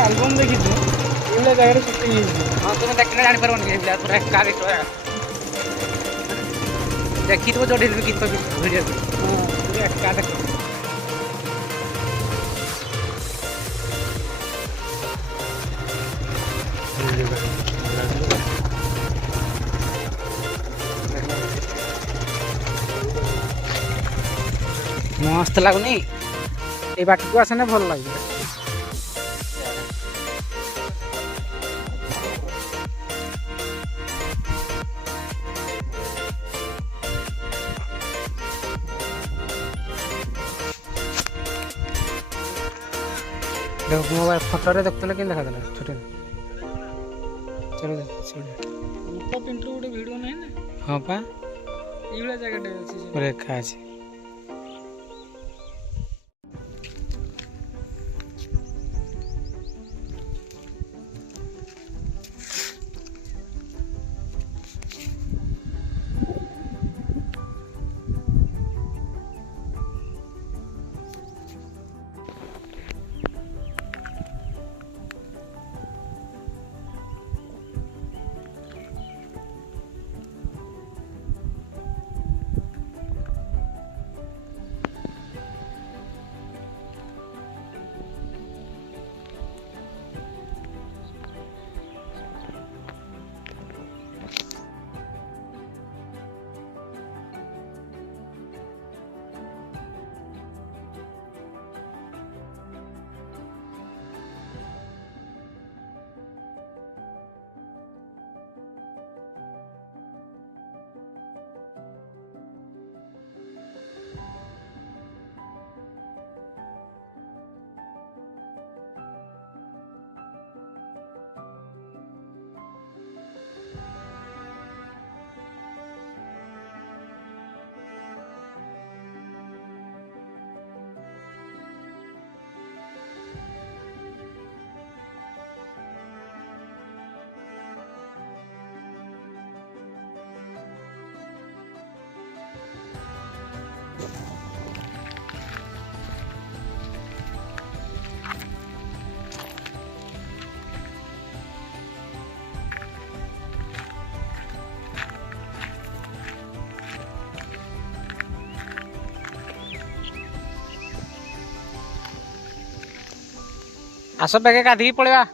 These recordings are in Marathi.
आलबम देखी जगह सुटिंग हाँ तुम देखने जानी पर पूरा एका देखी तो जो गीत वीडियो पूरा एका देख मस्त लगुनि ये बाट को आसने भल लगे मोबाइल फोटो रे देखते कि देखा छोटे चलो रूप पिंटू गोटे वीडियो नहीं ना हाँ पा ये जगह अच्छी रेखा अच्छे आस बेगे गाधी पड़ेगा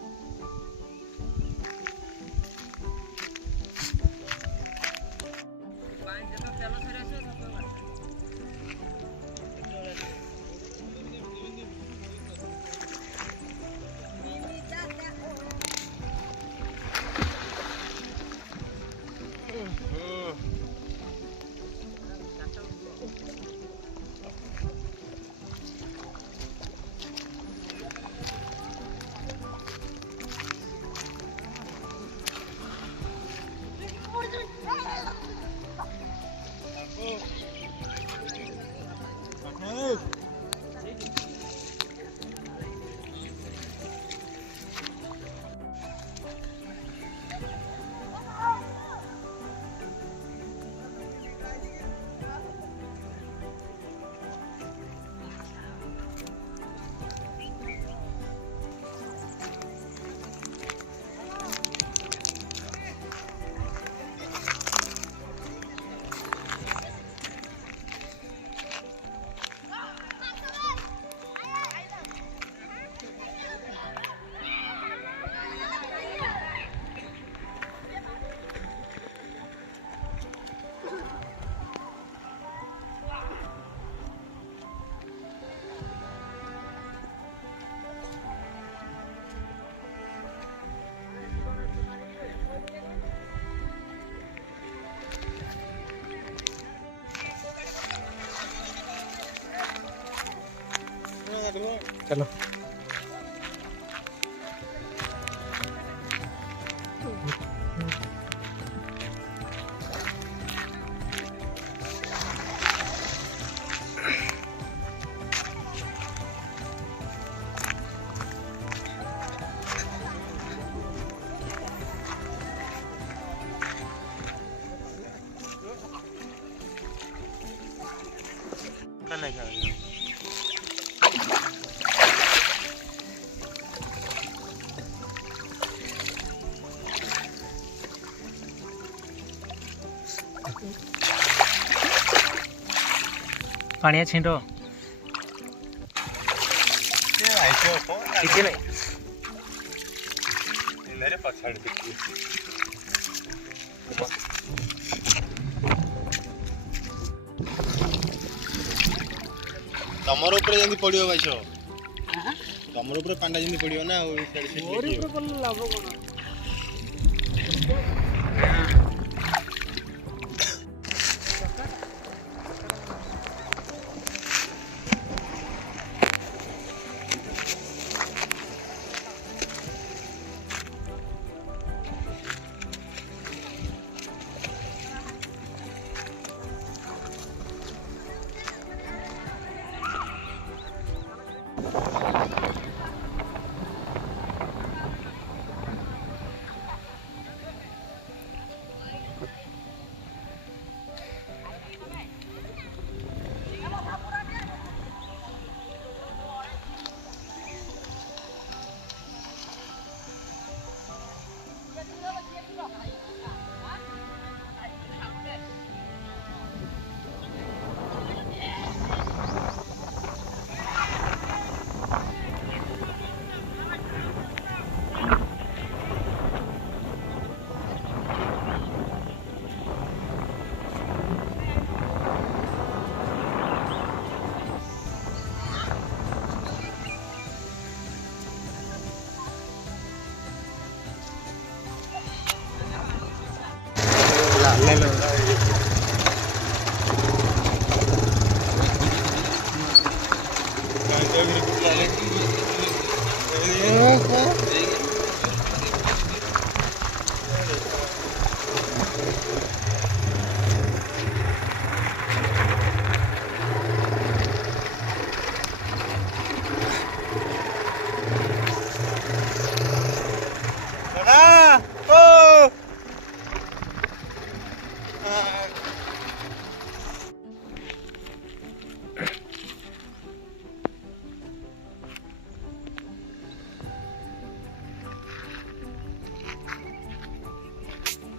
चलो पानी छिंटो କିଛି ନାହିଁ ତମର ଉପରେ ଯେମିତି ପଡିବ ଭାଇଛ ତମର ଉପରେ ପାଣ୍ଡା ଯେମିତି ପଡିବ ନା ଆଉ ମୋରି ଉପରେ ପଡ଼ିଲେ ଲାଭ କ'ଣ?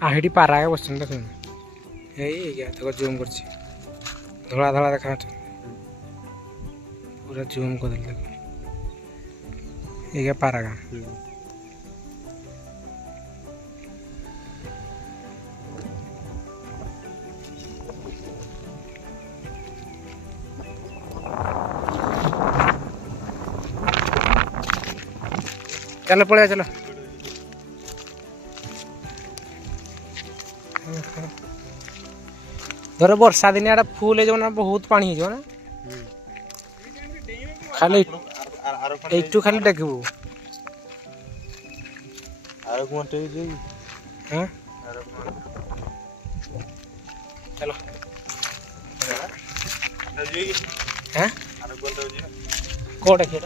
आहिटी पारा के बस देख यही जूम कर धड़ा धड़ा देखा पूरा जूम कर ये पारा का चलो पड़े चलो धर वर्षा दिन यहाँ फुल हो बहुत पानी हो ना खाली एटू खाली देखू चलो हाँ कौन देखिए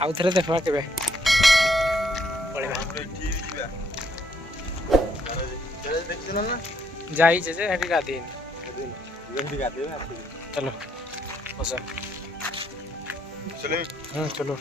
आउ थे देखा के जाई गाधी चलो बस चलो